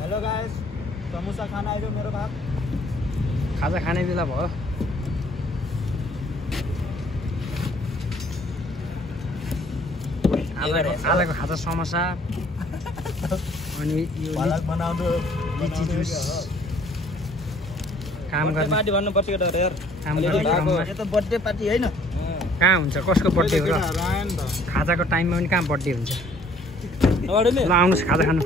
Hello guys, samosa खाना आइयो मेरो भाग। खाजा खाने बेला भयो। आलाको खाजा समोसा अनि यो पालक बनाउनु लिची जुस काम गर्ने पार्टी भन्नु पर्छ केटा यार। काम गर्ने क्रममा यो त बर्थडे पार्टी हैन। कहाँ हुन्छ कसको बर्थडे हो र खाजाको टाइममा पनि कहाँ बर्थडे हुन्छ ल आउनुहोस् खाजा खानु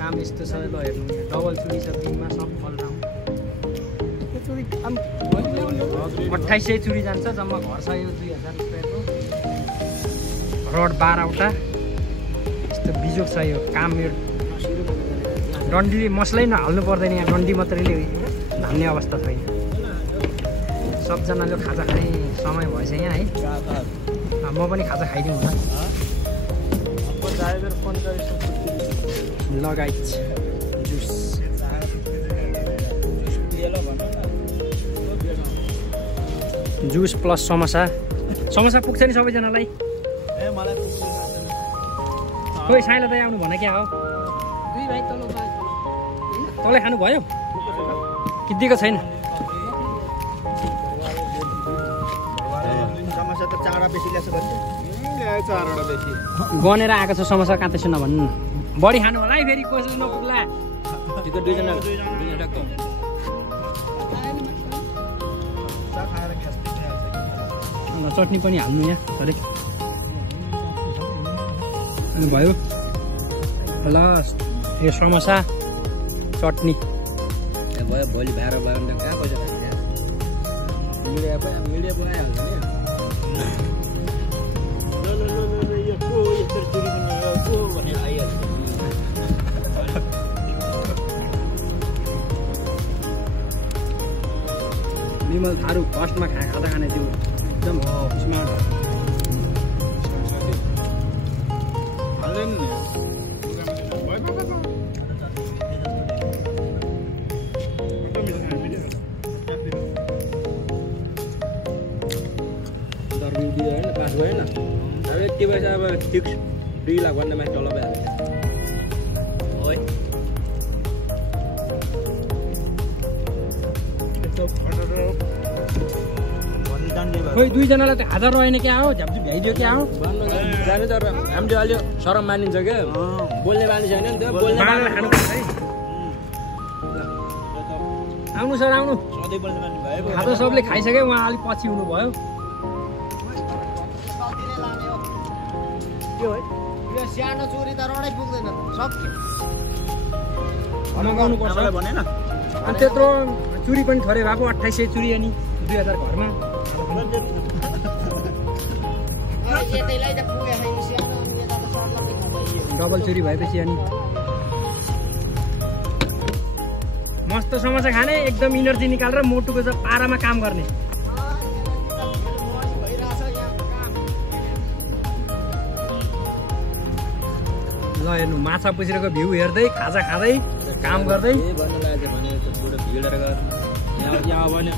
काम यस्तो छ ल हेर्नु डबल चुरी छ दिनमा सब अलराउन्ड 2800 चुरी जान्छ जम्मा घर छ यो 2000 रुपैयाँको रड 12 वटा यस्तो बिजोग छ यो काम यो डन्डीले मसलै नहाल्नु पर्दैन यहाँ डन्डी मात्रैले हाल्ने अवस्था छैन सबजनाले खाजा खाने समय भएछ यहाँ है म पनि खाजा खाइदिउँ होला लगाइट juice juice plus samosa samosa पुग्छ नि सबैजनालाई खोइ साइलो दाइ आउनु भने क्या हो दुई भाइ तँलाई खानु भयो कि दिएको छैन गनेर आएको छ समोसा काँदैछु नभन्नु न बढी खानु होला है फेरि कसैले नपुग्ला चटनी पनि हाल्नु यहाँ अरे अनि भयो ल यो समोसा चटनी भयो भोलि भएर भयो भने कहाँ पैसा मिडिया आइहाल्छ नि विमल थारू फर्स्टमा खाजा खाने त्यो एकदम स्मार्ट पास भएन अब यति पैसा अब फिक्स 2 लाख भन्दा माथि तल खोइ दुईजनालाई त खाजा रहेन क्या हो झ्याप्चु भ्याइदियो क्या हो जानु तर हामीले अलि सरम मानिन्छ क्या बोल्ने मानिस होइन नि त बोल्ने खानुपर्छ है आउनु सर आउनु खाजा सबले खाइसक्यो उहाँ अलिक पछि हुनुभयो सानो चोरी त रडै पुग्दैन सक्यो मगाउनु पर्छ भनेन अनि त्यत्रो चुरी पनि थोरै भएको 2800 चुरी अनि 2000 घरमा डबल चुरी भएपछि अनि मस्त समोसा खाने एकदम इनर्जी निकालेर मोटुको चाहिँ पारामा काम गर्ने ल हेर्नु माछा पुछिरहेको भ्यू हेर्दै खाजा खाँदै काम गर्दै भन्नु लाग्यो भने बुढो भिडेर यहाँ भने